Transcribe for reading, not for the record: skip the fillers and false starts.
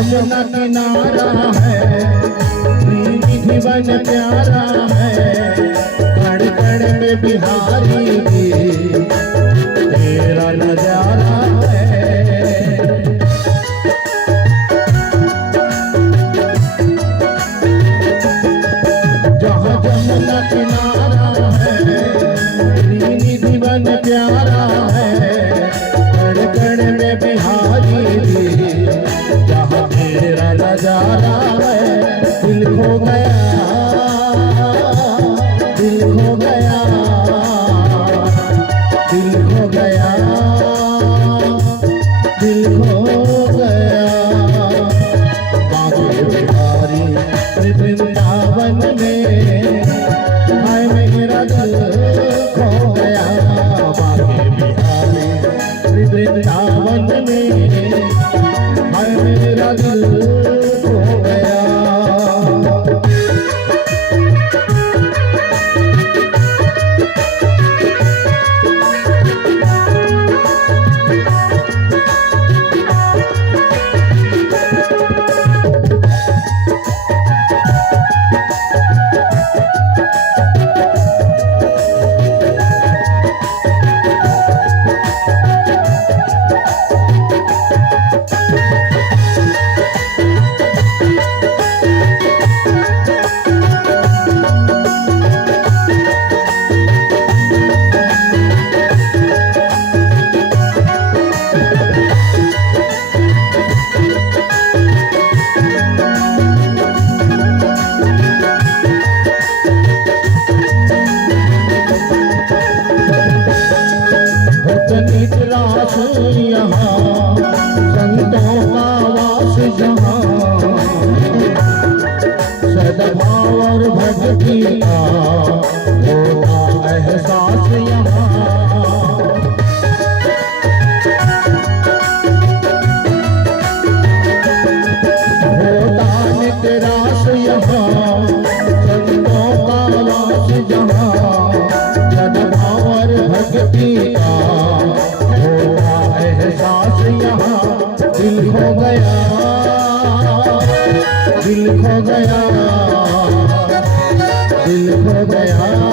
यमुना किनारा है, जीवन प्यारा है, कण कण में बिहारी की तेरा नजारा है। जहाँ यमुना किनारा है, जीवन प्यारा है, कण कण में बिहारी की तेरा नजारा है। दिल खो गया, दिल खो गया, दिल खो गया, दिल खो गया। बांके बिहारी वृंदावन में हाय मेरा दिल खो गया। बांके बिहारी वृंदावन में हाय मेरा दिल खो गया। यहाँ संतों का वास जहाँ, सद्भाव और भक्ति का होता एहसास यहाँ। होता नित्य रास यहाँ, संतों का वास जहाँ, सद्भाव और भक्ति का एहसास यहाँ। दिल खो गया, दिल खो गया, दिल खो गया।